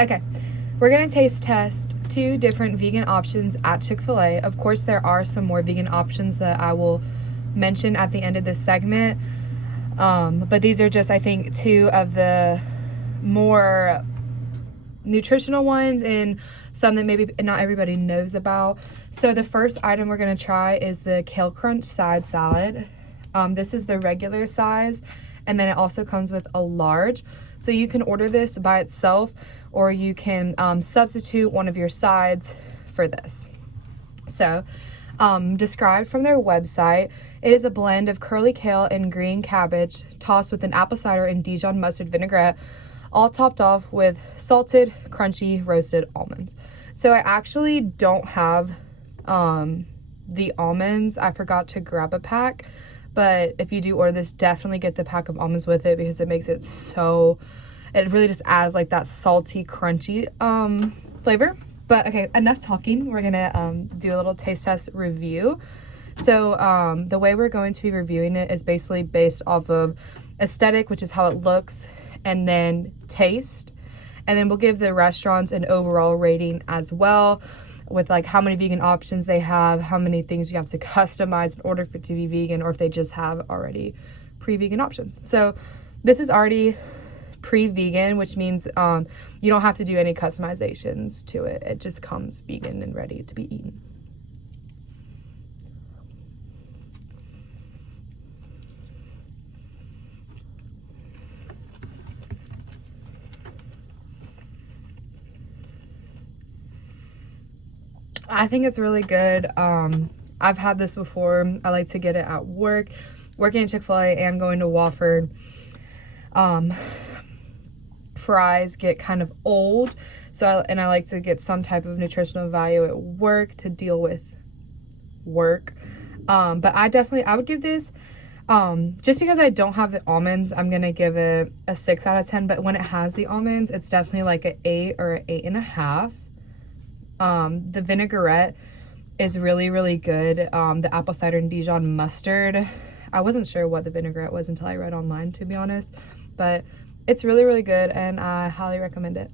Okay, we're gonna taste test 2 different vegan options at Chick-fil-A. Of course, there are some more vegan options that I will mention at the end of this segment. But these are just, I think, 2 of the more nutritional ones and some that maybe not everybody knows about. So the first item we're gonna try is the Kale Crunch side salad. This is the regular size, and then it also comes with a large. So you can order this by itself, or you can substitute one of your sides for this. So, described from their website, it is a blend of curly kale and green cabbage tossed with an apple cider and Dijon mustard vinaigrette, all topped off with salted, crunchy, roasted almonds. So I actually don't have the almonds. I forgot to grab a pack, but if you do order this, definitely get the pack of almonds with it because it makes it so, it really just adds like that salty, crunchy flavor. But okay, enough talking. We're gonna do a little taste test review. So the way we're going to be reviewing it is basically based off of aesthetic, which is how it looks, and then taste. And then we'll give the restaurants an overall rating as well, with like how many vegan options they have, how many things you have to customize in order for it to be vegan, or if they just have already pre-vegan options. So this is already pre-vegan, which means you don't have to do any customizations to it. It just comes vegan and ready to be eaten. I think it's really good. I've had this before. I like to get it at work, working at Chick-fil-A and going to Wofford. Fries get kind of old, and I like to get some type of nutritional value at work to deal with work. But I would give this, just because I don't have the almonds, I'm gonna give it a 6 out of 10. But when it has the almonds, it's definitely like an 8 or an 8.5. The vinaigrette is really, really good. The apple cider and Dijon mustard, I wasn't sure what the vinaigrette was until I read online, to be honest, but it's really, really good, and I highly recommend it.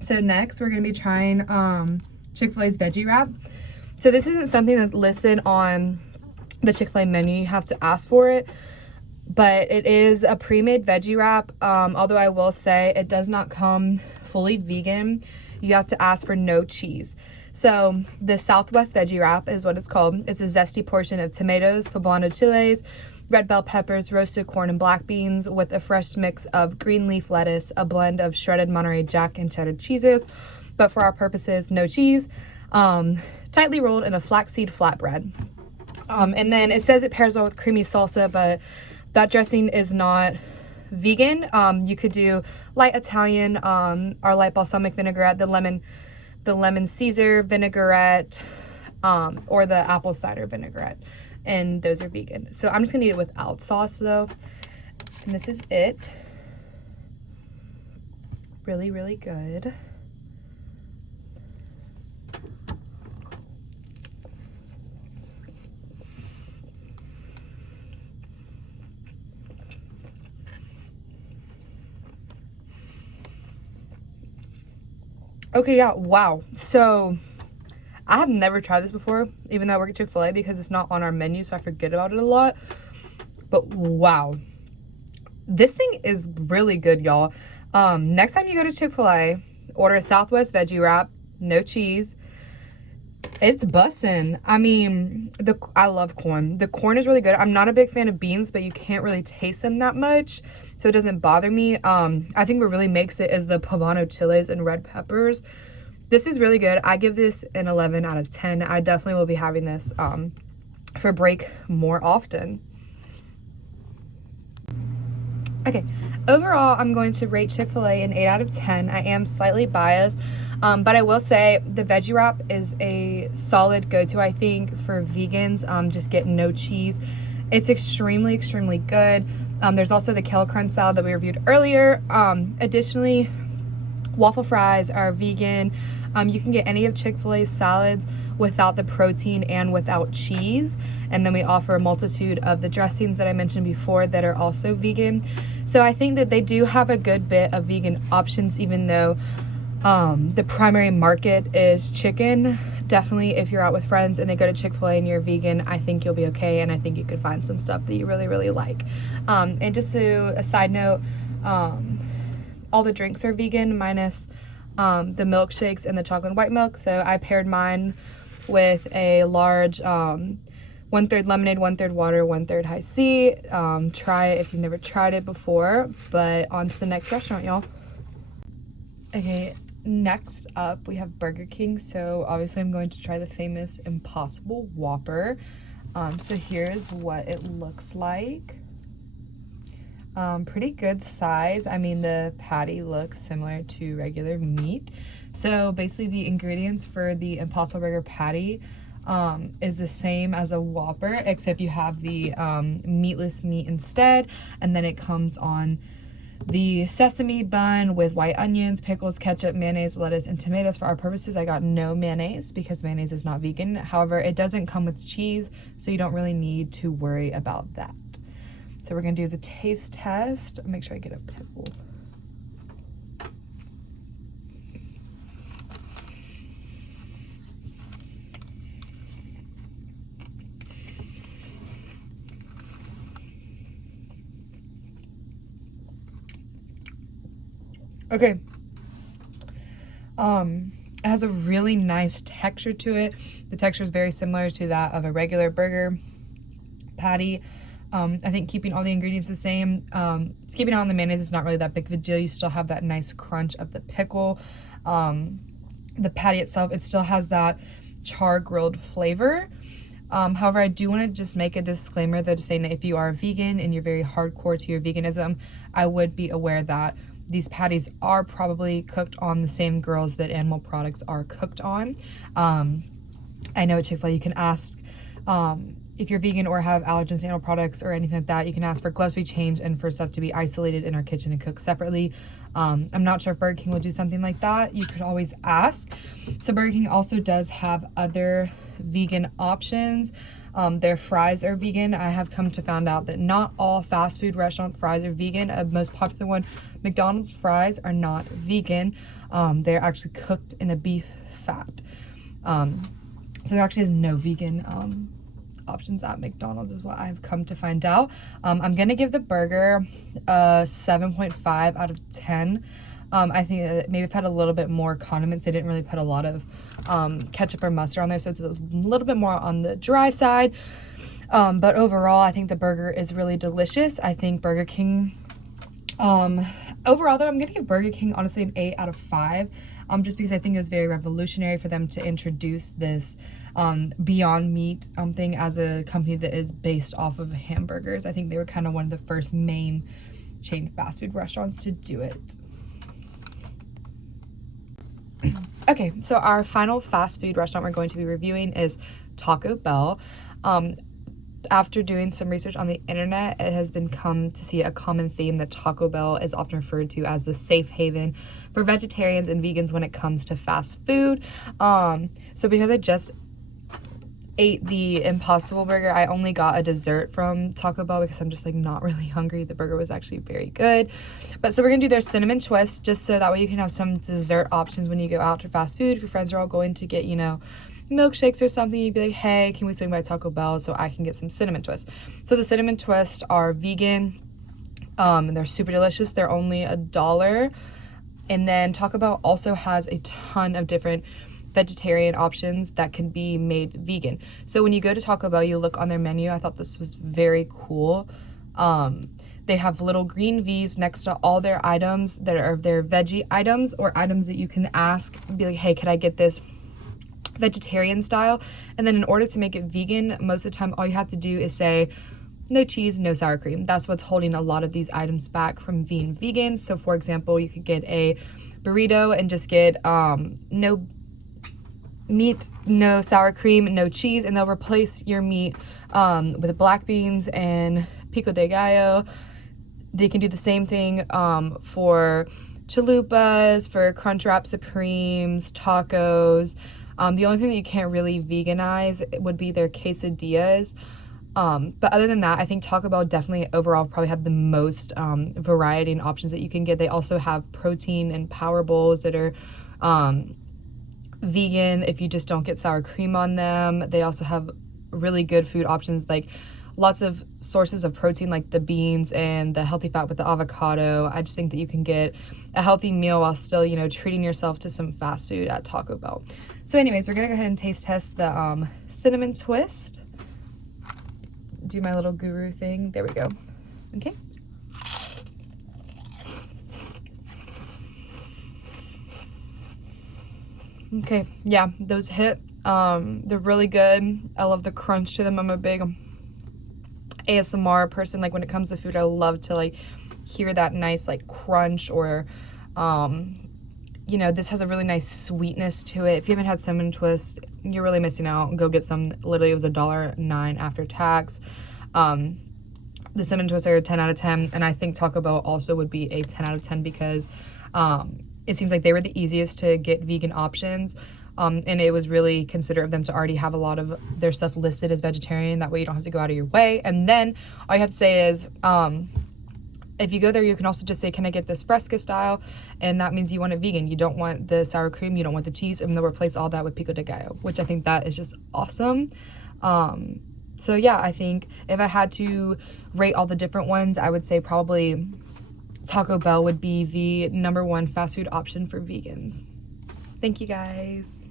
So next, we're going to be trying Chick-fil-A's veggie wrap. So this isn't something that's listed on the Chick-fil-A menu. You have to ask for it, but it is a pre-made veggie wrap. Although I will say it does not come fully vegan. You have to ask for no cheese. So the Southwest veggie wrap is what it's called. It's a zesty portion of tomatoes, poblano chiles, red bell peppers, roasted corn, and black beans with a fresh mix of green leaf lettuce, a blend of shredded Monterey Jack and cheddar cheeses, but for our purposes, no cheese, tightly rolled in a flaxseed flatbread. And then it says it pairs well with creamy salsa, but that dressing is not vegan. You could do light Italian, our light balsamic vinaigrette, the lemon Caesar vinaigrette, or the apple cider vinaigrette, and those are vegan. So I'm just gonna eat it without sauce though, and this is it. Really, really good. Okay, yeah, wow. So I have never tried this before, even though I work at Chick-fil-A, because it's not on our menu, so I forget about it a lot. But wow, this thing is really good, y'all. Next time you go to Chick-fil-A, order a Southwest veggie wrap, no cheese. It's bussin'. I mean, I love corn. The corn is really good. I'm not a big fan of beans, but you can't really taste them that much, so it doesn't bother me. I think what really makes it is the poblano chiles and red peppers. This is really good. I give this an 11 out of 10. I definitely will be having this for break more often. Okay, overall, I'm going to rate Chick-fil-A an 8 out of 10. I am slightly biased, but I will say the veggie wrap is a solid go-to, I think, for vegans. Just get no cheese. It's extremely, extremely good. There's also the kale crunch salad that we reviewed earlier. Additionally, waffle fries are vegan. You can get any of Chick-fil-A's salads without the protein and without cheese. And then we offer a multitude of the dressings that I mentioned before that are also vegan. So I think that they do have a good bit of vegan options, even though the primary market is chicken. Definitely, if you're out with friends and they go to Chick-fil-A and you're vegan, I think you'll be okay, and I think you could find some stuff that you really, really like. And just a side note, all the drinks are vegan minus the milkshakes and the chocolate and white milk. So I paired mine with a large 1/3 lemonade, 1/3 water, 1/3 high C. Try it if you've never tried it before. But on to the next restaurant, y'all. Okay, next up we have Burger King. So obviously I'm going to try the famous Impossible Whopper. So here's what it looks like. Pretty good size. I mean, the patty looks similar to regular meat. So basically the ingredients for the Impossible Burger patty is the same as a Whopper, except you have the meatless meat instead, and then it comes on the sesame bun with white onions, pickles, ketchup, mayonnaise, lettuce, and tomatoes. For our purposes, I got no mayonnaise because mayonnaise is not vegan. However, it doesn't come with cheese, so you don't really need to worry about that. So we're gonna do the taste test. Make sure I get a pickle. Okay. It has a really nice texture to it. The texture is very similar to that of a regular burger patty. I think keeping all the ingredients the same. Skipping out on the mayonnaise is not really that big of a deal. You still have that nice crunch of the pickle. The patty itself, it still has that char grilled flavor. However, I do want to just make a disclaimer though, to say that if you are a vegan and you're very hardcore to your veganism, I would be aware that these patties are probably cooked on the same grills that animal products are cooked on. I know at Chick-fil-A you can ask if you're vegan or have allergens to animal products or anything like that, you can ask for gloves to be changed and for stuff to be isolated in our kitchen and cooked separately. I'm not sure if Burger King will do something like that. You could always ask. So Burger King also does have other vegan options. Their fries are vegan. I have come to find out that not all fast food restaurant fries are vegan. A most popular one, McDonald's fries, are not vegan. They're actually cooked in a beef fat. So there actually is no vegan options at McDonald's is what I've come to find out. I'm gonna give the burger a 7.5 out of 10. I think that maybe if it had a little bit more condiments, they didn't really put a lot of ketchup or mustard on there, so it's a little bit more on the dry side. But overall, I think the burger is really delicious. I think Burger King, overall though, I'm gonna give Burger King honestly an 8 out of 5. Just because I think it was very revolutionary for them to introduce this Beyond Meat thing as a company that is based off of hamburgers. I think they were kind of one of the first main chain fast food restaurants to do it. Okay, so our final fast food restaurant we're going to be reviewing is Taco Bell. After doing some research on the internet, it has been come to see a common theme that Taco Bell is often referred to as the safe haven for vegetarians and vegans when it comes to fast food. So because I just ate the Impossible Burger, I only got a dessert from Taco Bell because I'm just like not really hungry. The burger was actually very good. But so we're gonna do their cinnamon twist just so that way you can have some dessert options when you go out to fast food. If your friends are all going to get, you know, milkshakes or something, you'd be like, hey, can we swing by Taco Bell so I can get some cinnamon twists? So the cinnamon twists are vegan, and they're super delicious. They're only $1. And then Taco Bell also has a ton of different vegetarian options that can be made vegan. So when you go to Taco Bell, you look on their menu. I thought this was very cool. They have little green V's next to all their items that are their veggie items or items that you can ask, be like, hey, could I get this vegetarian style? And then in order to make it vegan, most of the time all you have to do is say no cheese, no sour cream. That's what's holding a lot of these items back from being vegan. So for example, you could get a burrito and just get no meat, no sour cream, no cheese, and they'll replace your meat with black beans and pico de gallo. They can do the same thing for chalupas, for Crunchwrap Supremes, tacos. The only thing that you can't really veganize would be their quesadillas. But other than that, I think Taco Bell definitely overall probably have the most variety and options that you can get. They also have protein and power bowls that are vegan if you just don't get sour cream on them. They also have really good food options, like lots of sources of protein like the beans and the healthy fat with the avocado. I just think that you can get a healthy meal while still, you know, treating yourself to some fast food at Taco Bell. So anyways, we're gonna go ahead and taste test the cinnamon twist. Do my little guru thing. There we go. Okay. Okay, yeah, those hit. They're really good. I love the crunch to them. I'm a big ASMR person. Like when it comes to food, I love to like hear that nice like crunch, or you know, this has a really nice sweetness to it. If you haven't had cinnamon twist, you're really missing out. Go get some. Literally, it was $1.09 after tax. The cinnamon twists are a 10 out of 10, and I think Taco Bell also would be a 10 out of 10 because it seems like they were the easiest to get vegan options. And it was really considerate of them to already have a lot of their stuff listed as vegetarian. That way you don't have to go out of your way. And then all you have to say is, if you go there, you can also just say, can I get this fresca style? And that means you want it vegan. You don't want the sour cream. You don't want the cheese. And they'll replace all that with pico de gallo, which I think that is just awesome. So yeah, I think if I had to rate all the different ones, I would say probably Taco Bell would be the #1 fast food option for vegans. Thank you guys.